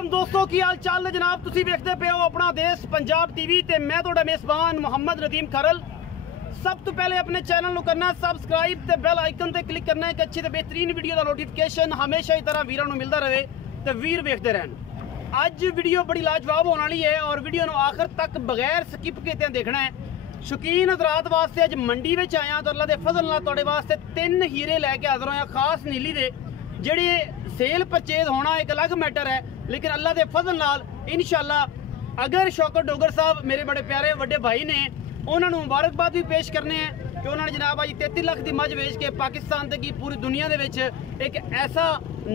वालेकुम दोस्तों की हाल चाल ने जनाब तुसी देखते पे हो अपना देश पंजाब टीवी ते मैं तुहाडा मेज़बान मोहम्मद नदीम खरल। सब तो पहले अपने चैनल को करना सबसक्राइब ते बेल आइकन ते क्लिक करना है कि अच्छी ते बेहतरीन वीडियो का नोटिफिकेशन हमेशा ही तरह वीरों मिलता रहे तो वीर वेखते रहन। अज वीडियो बड़ी लाजवाब होने वाली है और वीडियो को आखिर तक बगैर स्किप किए देखना है। शौकीन हजरात वास्ते अज मंडी में आया तो अल्लाह के फजल नाल तुहाडे वास्ते 3 हीरे लैके हाज़र होया खास नीली दे जिहड़े सेल परचेज होना एक अलग मैटर है, लेकिन अल्लाह के फजल नाल इंशाअल्लाह अगर शौकत डोगर साहब मेरे बड़े प्यारे वड्डे भाई ने उन्होंने मुबारकबाद भी पेश करने हैं कि उन्होंने जनाब अज 33 लाख की मझ वेच के पाकिस्तान तक की पूरी दुनिया के विच एक ऐसा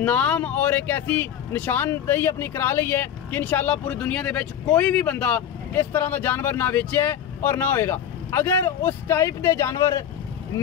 नाम और एक ऐसी निशानदेही अपनी करा ली है कि इंशाअल्लाह पूरी दुनिया के विच कोई भी बंदा इस तरह का जानवर ना वेचे है और ना होएगा। अगर उस टाइप के जानवर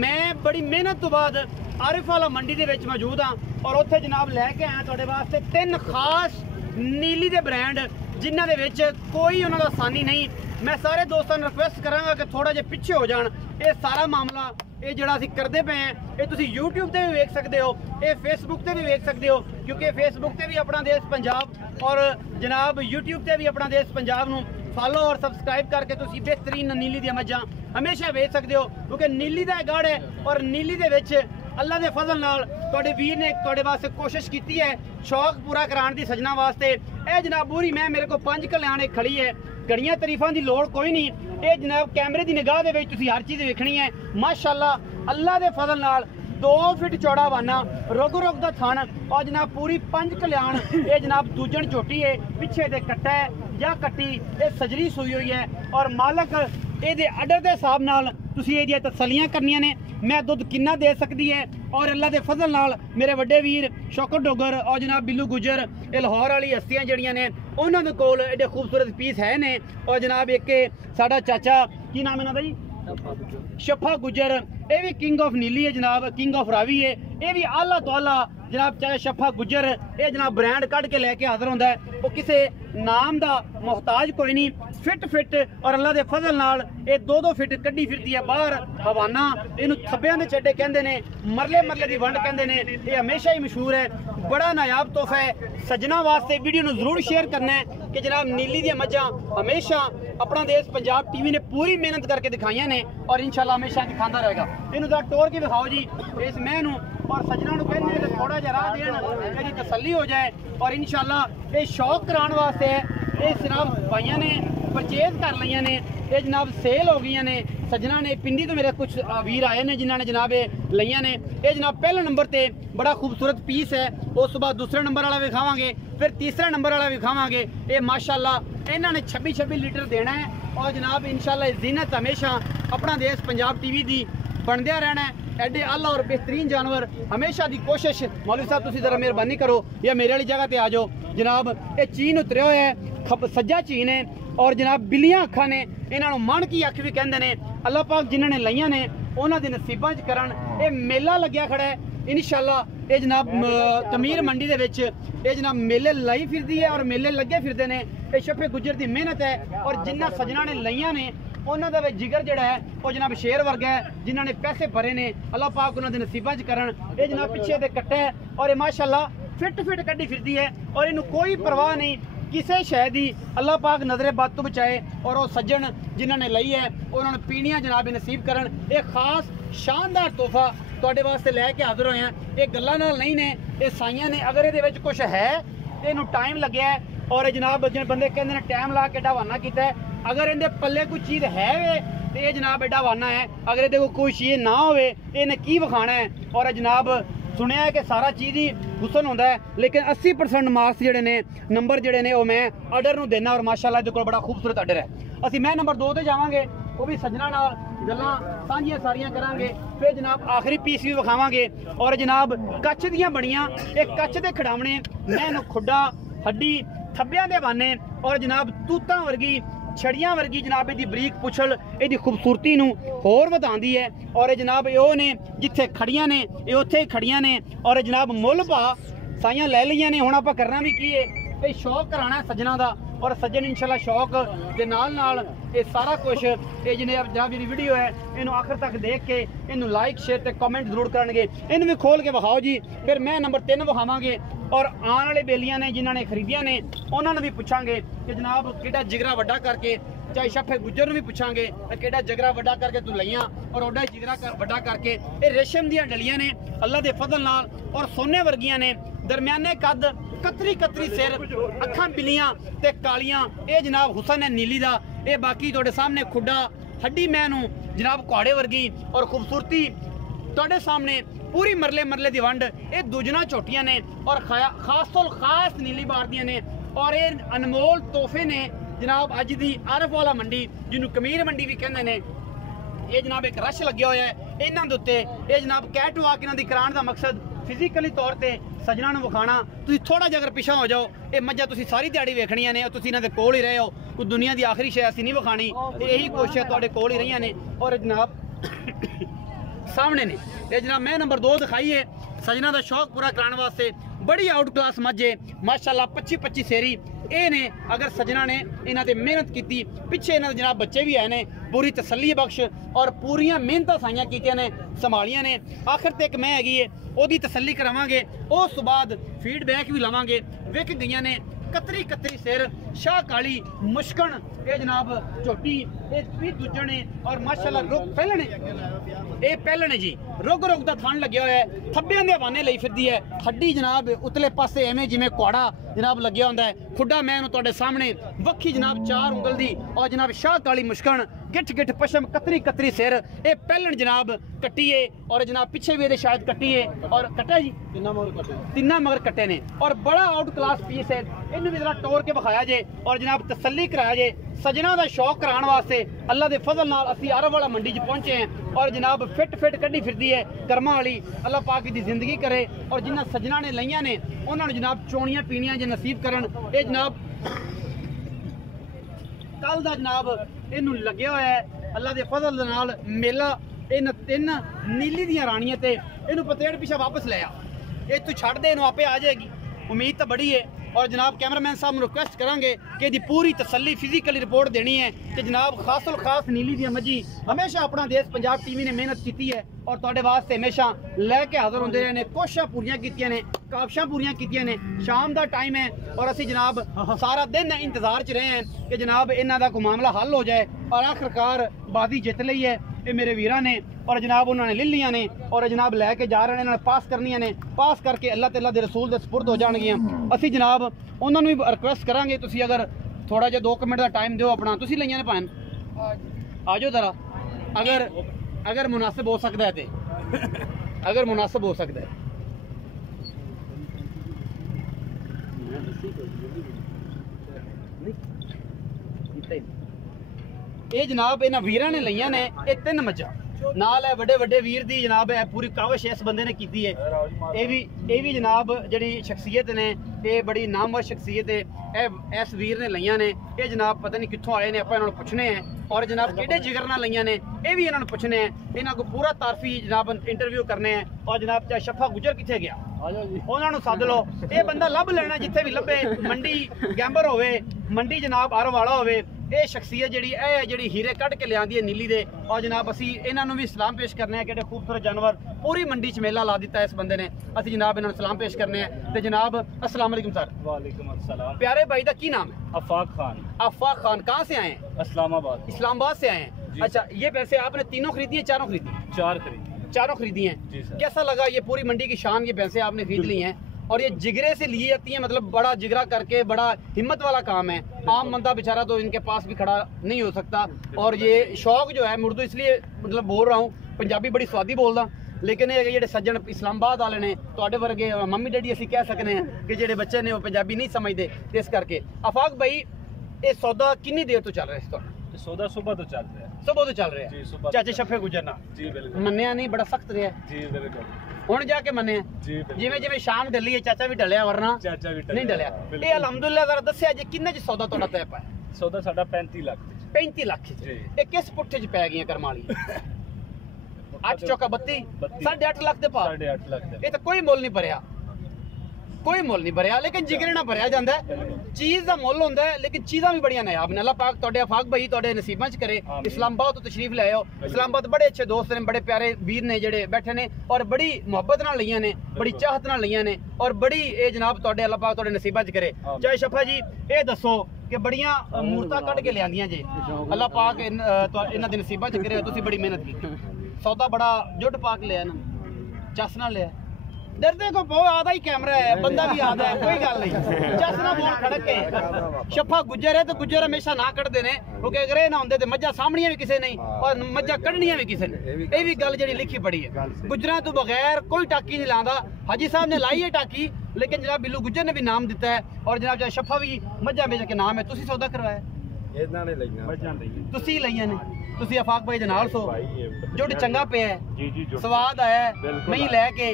मैं बड़ी मेहनत तो बाद आरिफ वाला मंडी के विच मौजूद हाँ और उत्थे जनाब लैके आया तुहाडे वास्ते 3 खास नीली के ब्रांड जिन्हां दे विच कोई उन्हां दा आसानी नहीं। मैं सारे दोस्तों ने रिक्वेस्ट करांगा कि थोड़ा जिहा पिछे हो जान। ये सारा मामला ये जिहड़ा असीं करदे पे हैं ये तुसीं यूट्यूब ते भी वेख सकदे हो, ये फेसबुक ते भी वेख सकदे हो क्योंकि फेसबुक ते भी अपना देश पंजाब और जनाब यूट्यूब ते भी अपना देश पंजाब नूं फॉलो और सबसक्राइब करके तुसीं बेहतरीन नीली दी मझां हमेशा वेच सकदे हो क्योंकि नीली दा गढ़ है और नीली दे विच अल्लाह के फजल नाल तुहाडे वीर ने तुहाडे वास्ते कोशिश की है शौक पूरा कराने की सजना वास्ते। यह जनाब पूरी मैं मेरे को 5 कल्याण खड़ी है, घड़ियां तरीफा की लोड़ कोई नहीं। ये जनाब कैमरे की निगाह दे विच तुसीं हर चीज़ वेखनी है। माशाअल्लाह अल्लाह के फजल नाल 2 फीट चौड़ा वाना रुग रुग का थन और जनाब पूरी 5 कल्याण ये जनाब दूजन चोटी है पिछे दे कट्टा है या कट्टी ये सजरी सुई हुई है और मालक ये अडर के हिसाब नाल तुसीं इहदियां तसल्लियां करनियां ने मैं दुध किन्ना दे सकती है और अल्लाह के फजल नाल मेरे वड्डे वीर शौकत डोगर और जनाब बिल्लू गुजर ये लाहौर वाली हस्तियां जड़ियां ने उन्होंने कोल एडे खूबसूरत पीस है ने और जनाब एक साडा चाचा की नाम है ना जी शफा गुजर ये भी किंग ऑफ नीली है जनाब, किंग ऑफ रावी है ये भी आला तो आला जनाब चाहे शफा गुजर ये जनाब ब्रांड कढ़ के लैके हाजिर होंदा है वो किसी नाम का मोहताज कोई नहीं। फिट और अल्लाह के फजल नाल ये 2-2 फिट कड्डी फिरती है बाहर हवाना इनू थब्बियां दे चड्डे कहंदे ने मरले की वंड कहंदे ने ये हमेशा ही मशहूर है। बड़ा नायाब तोहफा है सजना वास्ते वीडियो नू जरूर शेयर करना है कि जनाब नीली दी मझां हमेशा अपना देश पंजाब टीवी ने पूरी मेहनत करके दिखाइयां ने और इंशाल्लाह हमेशा दिखाता रहेगा। इनू जरा टोर के दिखाओ जी इस मैं नू और सजना नू कहने कि थोड़ा जिहा राह देन मेरी तसल्ली हो जाए और इंशाल्लाह ये शौक कराने वास्ते है। ये सिर्फ भाइयों ने परचेज कर लिया ने ये जनाब सेल हो गई ने सजना ने पिंडी तो मेरे कुछ वीर आए ने जिन्होंने जनाब ये लिया ने। ये जनाब पहले नंबर ते बड़ा खूबसूरत पीस है उस बाद दूसरे नंबर वाला विखावांगे फिर तीसरे नंबर वाला विखावांगे। ये माशाल्लाह इन्होंने 26 लीटर देना है और जनाब इंशाल्लाह जीनत हमेशा अपना देश पंजाब टीवी की बनद्या रहना है। एडे आला और बेहतरीन जानवर हमेशा की कोशिश मौलवी साहब तुसीं जरा मेहरबानी करो या मेरे वाली जगह पर आ जाओ। जनाब ये चीन उतरिया हुआ है सज्जा चीन है और जनाब बिलियां अखा ने इन्हों मन की अख भी कहते हैं। अल्लाह पाक जिन्होंने लईयां ने उन्होंने नसीबां च करन ये मेला लग्या खड़ा है इंशाअल्लाह। ये जनाब तमीर मंडी दे विच ये जनाब मेले लाई फिरदी है और मेले लगे फिरदे ने। ये शफे गुजर की मेहनत है और जिन्ना सजना ने लईयां ने उन्होंने दा जिगर जिहड़ा है वो जनाब शेर वर्गा है जिन्होंने पैसे भरे ने अल्लाह पाक उन्होंने नसीबां च करन। ये जनाब पिछे दे कट्टा है और ये माशाअल्लाह फिट कड्डी फिरदी है और इन्हू कोई परवाह नहीं किसी शय की। अल्लाह पाक नजरे बद तो बचाए और वो सज्जन जिन्होंने लई है उन्होंने पीनियां जनाब नसीब करन। एक खास शानदार तोहफा तुहाडे वास्ते लैके हाजिर होए हैं। ये गल्लां नाल नहीं ने ये साइयां ने अगर ये कुछ है तो इन्हू टाइम लग्या है और जनाब जिन बंदे कहते हैं टाइम ला के एडा हवाना किया है। अगर इनके पल्ले कोई चीज़ है तो ये जनाब एडा हवाना है, अगर ये कोई चीज़ ना हो इन्हें की विखाना है। और जनाब सुनिया है कि सारा चीज़ ही हुसन होता है लेकिन 80% मार्क्स जोड़े ने नंबर जोड़े ने वो मैं अडर नूं देना और माशाअल्लाह इहदे कोल बड़ा खूबसूरत अडर है। असीं मैं नंबर 2 ते जावांगे वो भी सजना नाल गल्लां सांझियां सारियां करांगे फिर जनाब आखिरी पीस भी विखावांगे। और जनाब कच्छ दियां बड़ियां एक कच्छ दे खिडावणे मैं खुड्डा हड्डी थब्बियां दे वाने और जनाब तूतां वर्गी छड़ियां वर्गी जनाब इहदी बरीक पुछल इहदी खूबसूरती नूं होर वधांदी है। और ये जनाब ये ने जिथे खड़ियां ने ये उत्थे ही खड़ियां ने और जनाब मुल भा साइयां लै लईयां ने। हुण आपां करना भी की है ये शौक कराना है सज्जना दा और सज्जन इंशाल्लाह शौक के नाल ये सारा कुछ ये जनाब जी वीडियो है इनू आखिर तक देख के इनू लाइक शेयर ते कमेंट जरूर करनगे। इनू भी खोल के विखाओ जी फिर मैं नंबर 3 विखावांगे और आने वाले बेलियां ने जिन्होंने खरीदिया ने उन्होंने भी पूछांगे कि जनाब किहड़ा जिगरा वड्डा करके, चाहे शफे गुज्जर भी पूछांगे किहड़ा जिगरा वड्डा करके तू लईयां और ओडा जिगरा वड्डा करके। ये रेशम दियां डलियां ने अल्लाह दे फजल नाल और सोने वर्गियां ने, दरमियाने कद, कतरी कतरी सिर, अखां बिलियां ते कालियां। ये जनाब हुसन है नीली दा। ये बाकी तुहाडे सामने खुड्डा हड्डी मैनू जनाब कुहाड़े वर्गी और खूबसूरती तुहाडे सामने पूरी मरले मरले दी वंड। ये दूजना झोटियां ने और खास तो खास नीली बार दियां ने और ये अनमोल तोहफे ने जनाब अज दी आरफ वाला मंडी जिन्हों कमीर मंडी भी कहते हैं। ये जनाब एक रश लग्या होया है इन्हां दे उत्ते। ये जनाब कैट वॉक इन्हां दी कराने दा मकसद फिजिकली तौर पर सजना नूं विखाना। तुसीं थोड़ा जिहा अगर पिछा हो जाओ, ये मज्जां तुसीं सारी दिहाड़ी वेखणियां ने, तुसीं इन्हां दे कोल ही रहे हो, कोई दुनिया दी आखिरी शै असीं नहीं विखानी। यही कोशिश तुहाडे कोल ही रहियां ने और जनाब सामने ने। ये जनाब मैं नंबर 2 दिखाई है सजना का शौक पूरा कराने वास्ते। बड़ी आउट क्लास मझ है माशाल्लाह, 25-25 सेरी ये ने। अगर सजना ने इन्हां ते मेहनत की, पिछे इन्हां दे जनाब बच्चे भी है ने, पूरी तसल्ली बख्श और पूरियां मेहनत साइयां कीतियां ने, संभालियां ने। आखिर तक मैं हैगी है ओदी तसल्ली करावांगे, उस बाद फीडबैक भी लवांगे। विक गईयां ने कतरी कतरी सिर, शाह काली मुश्कन, ये जनाब झोटी, ये भी दूजने और माशाल्लाह रुख पहलने। ये पहलने जी रुग रुग का थन लग्या होया है, थब्बियां दे हवाने लई फिरदी है। हड्डी जनाब उतले पासे एवें जिवें कुहाड़ा जनाब लग्या होंदा है। खुड्डा मैन तुहाडे सामने वक्खी जनाब 4 उंगल दी और जनाब शाह काली मुश्कन, गिठ गिठ पशम, कतरी कतरी सिर। ये पहलन जनाब कट्टिए और जनाब पिछे भी शायद कट्टिए और कट्टा जी तिन्ना मगर कट्टे ने और बड़ा आउट क्लास पीस है। इन्हू भी जरा टोर के विखाया जे और जनाब तसल्ली कराया जे। सजना का शौक कराने वास्ते अल्लाह के फजल नाल असी अरब वाला मंडी च पहुंचे हैं और जनाब फिट फिट कड्डी फिरदी है कर्मा वाली। अल्लाह पाक दी जिंदगी करे और जिन्हां सजना ने लईयां ने उन्होंने जनाब चोणियां पीनियां जे नसीब करन। ये जनाब कल दा जनाब इनू लग्या होया है अल्लाह के फजल नाल मेला। इन 3 नीली दियां रानियां ते इनू पतेड़ पिछा वापस ले आ, ये तू छड़ दे, इनू आपे आ जाएगी। उम्मीद तो बड़ी है और जनाब कैमरामैन साहब रिक्वेस्ट करांगे कि इसकी पूरी तसल्ली फिजिकली रिपोर्ट देनी है कि जनाब खासुल खास नीली दी मजी हमेशा अपना देश पंजाब टीवी ने मेहनत की है और तुहाडे वास्ते हमेशा लैके हाजिर होंदे रहे ने। कोशिशां पूरियां कीतियां ने, काबशां पूरियां कीतियां ने। शाम का टाइम है और असी जनाब सारा दिन इंतजार च रहे हैं कि जनाब इन्हां दा कोई मामला हल हो जाए और आखिरकार बाजी जित ली है ये मेरे वीरां ने और जनाब उन्होंने ले लिया ने और जनाब लैके जा रहे हैं। इन्होंने पास करनियां ने, पास करके अल्लाह ते अल्लाह दे रसूल दे सुपुर्द हो जाणगियां। असी जनाब उन्होंने भी रिक्वेस्ट करांगे तुसी अगर थोड़ा जिहा 2 मिनट का टाइम दिओ अपना। तुसी लईयां ने भैन आ जाओ जरा, अगर मुनासिब हो सकता है तो, अगर मुनासिब हो सकता है। ये जनाब इन्हां वीरां ने लईयां ने ये 3 मज्जां नाल है बड़े बड़े वीर दी जनाब है पूरी कावश इस बंदे ने की है। ये भी जनाब जी शख्सियत ने, ये बड़ी नामवर शख्सियत है। इस वीर ने लईयां ने, ये जनाब पता नहीं कितों आए ने, आप इन्होंने पुछने हैं और जनाब किहड़े जिगर नाल लईयां ने ये भी इन्होंने पुछने हैं। इन्हां को पूरा तारफी जनाब इंटरव्यू करने हैं और जनाब चाहे शफा गुजर किथे गया उन्होंने सद लो। ये बंदा लभ लेना जिथे भी लभे, मंडी गैंबर होवे, मंडी जनाब अर वाला होवे। ये शख्सियत जी हीरे कढ़ के लिया नीली दे और जनाब असी इन्हों भी सलाम पेश करने हैं कि खूबसूरत जानवर पूरी मंडी च मेला ला दिता है इस बंदे ने। असी जनाब इन्होंने सलाम पेश करने हैं। तो जनाब अस्सलाम वालेकुम सर। वालेकुम अस्सलाम। प्यारे भाई का की नाम है? आफाक खान। आफाक खान कहाँ से आए हैं? इस्लामाबाद। इस्लामाबाद से आए हैं। अच्छा, ये वैसे आपने तीनों खरीदी है, 4 खरीदी? 4 खरीदी। 4 खरीदी हैं। कैसा लगा ये पूरी मंडी की शान, ये भैंसे आपने खरीद ली हैं और ये जिगरे से लिए जाती हैं, मतलब बड़ा जिगरा करके बड़ा हिम्मत वाला काम है। आम बंदा बेचारा तो इनके पास भी खड़ा नहीं हो सकता और ये शौक जो है, मुर्दू इसलिए मतलब बोल रहा हूँ, पंजाबी बड़ी स्वादी बोलदा, लेकिन ये जेडे सज्जन इस्लामाबाद वाले ने तुहाडे वर्गे मम्मी डैडी असीं कह सकने हैं कि जेडे बच्चे ने वो पंजाबी नहीं समझते, इस करके। आफाक भाई ये सौदा कितनी देर तो चल रहा है? इस तो सौदा सुबह तो चल रहा है। सुबह तो चल रहा है। चाचे शफे गुजरना जी बिल्कुल मन्निया नहीं, बड़ा सख्त रहा जी बिल्कुल। हुण जाके मन्ने जी जिवें जिवें शाम ढली है चाचा भी ढलिया, वरना चाचा भी नहीं ढलिया। ये अलहमदुलिल्लाह जरा दस्सिया जी किन्ने च सौदा तुहाडा तय पाया? सौदा साडा 35 लाख। 35 लाख जी। ये किस पुट्ठे च पै गईयां करमाली? 8 चौका 32, 8.5 लाख दे भाव। 8.5 लाख ये तो कोई मुल नहीं भरिया। कोई मुल नहीं भरिया, लेकिन जिगरे ना भरिया जाता है। चीज़ का मुल होंदा है, लेकिन चीज़ा भी बड़िया नायाब ने। अल्लाह पाक तुहाडे आफाक भाई तुहाडे नसीबां च करे। इस्लामाबाद तो तशरीफ ले आओ। इस्लामाबाद बड़े अच्छे दोस्त ने, बड़े प्यारे वीर ने जेडे बैठे ने, और बड़ी मुहब्बत नाल लियां ने, बड़ी चाहत नाल लियां ने, और बड़ी ये जनाब तुहाडे अल्लाह पाक तुहाडे नसीबां च करे। चाहे शफा जी ये दसो कि बड़िया मूर्तां कढ के लियांदियां जे, अल्लाह पाक इन्हां दे नसीबां च करे। तुसीं बड़ी मेहनत की, सौदा बड़ा जुट पा के लिया ना, चस ना लिया। डरते को बहुत आधा ही कैमरा है, बंदा भी आधा है, कोई गल नहीं। चस ना बोल खड़क के शफा गुजर है तो गुजर हमेशा ना कटते ने, क्योंकि अगर ये ना होंदे ते मज्झां सामणियां भी किसे नहीं और मज्झां कढणियां भी किसे ने। ये भी गल जेहड़ी लिखी पड़ी है। गुजरां तो बगैर कोई टाकी नहीं लांदा। हाजी साहब ने लाई है टाकी, लेकिन जनाब बिल्लू गुजर ने भी नाम दिता है, और जनाब शफा भी मज्झां बेच के नाम है। तुसीं सौदा करवाया, ਇਹਨਾਂ ਨੇ ਲਈਆਂ तुसीं लईयां ने, तुसीं आफाक भाई दे नाल सो जुट चंगा पे है, जी जी जो स्वाद आया है बिल्कुल मैं लैके।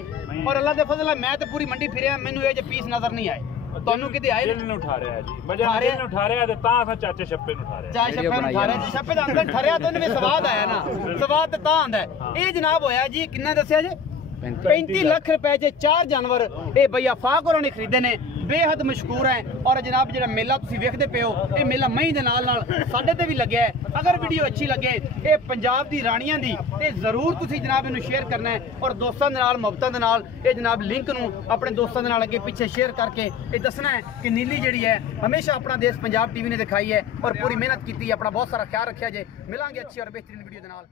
और अल्लाह दे फजल मैं तो पूरी मंडी फिरिया, मैनू ये जे पीस नजर नहीं आए। ਤੁਹਾਨੂੰ ਕਿਤੇ ਆਏ ਦਿਲ ਨੂੰ ਉਠਾ ਰਿਹਾ ਹੈ ਜੀ, ਮਜਾ ਦਿਲ ਨੂੰ ਉਠਾ ਰਿਹਾ ਤੇ ਤਾਂ ਅਸਾਂ ਚਾਚੇ ਛੱਪੇ ਨੂੰ ਉਠਾ ਰਹੇ ਚਾਹ ਛੱਪੇ ਨੂੰ ਖਾ ਰਹੇ, ਛੱਪੇ ਦਾ ਅੰਦਰ ਠਰਿਆ ਤਾਂ ਉਹਨੇ ਵੀ ਸਵਾਦ ਆਇਆ ਨਾ, ਸਵਾਦ ਤਾਂ ਆਂਦਾ ਹੈ। ਇਹ ਜਨਾਬ ਹੋਇਆ ਜੀ ਕਿੰਨਾ ਦੱਸਿਆ ਜੀ 35 ਲੱਖ रुपए च 4 जानवर ये भई आफाक होरां ने खरीदे ने। बेहद मशहूर है। और जनाब जो मेला तुसीं वेखदे पे हो, ये मेला मई दे नाल नाल साडे ते भी लग्या है। अगर वीडियो अच्छी लगे ये पंजाब दी राणियां दी ते जरूर तुसीं जनाब इनू शेयर करना है, और दोस्तां दे नाल मुहब्बतां दे नाल ये जनाब लिंक नू अपने दोस्तां दे नाल अगे पीछे शेयर करके ये दसना है कि नीली जिहड़ी है हमेशा अपना देश पंजाब टीवी ने दिखाई है और पूरी मेहनत की। अपना बहुत सारा ख्याल रखा जे। मिलांगे अच्छी और बेहतरीन वीडियो दे नाल।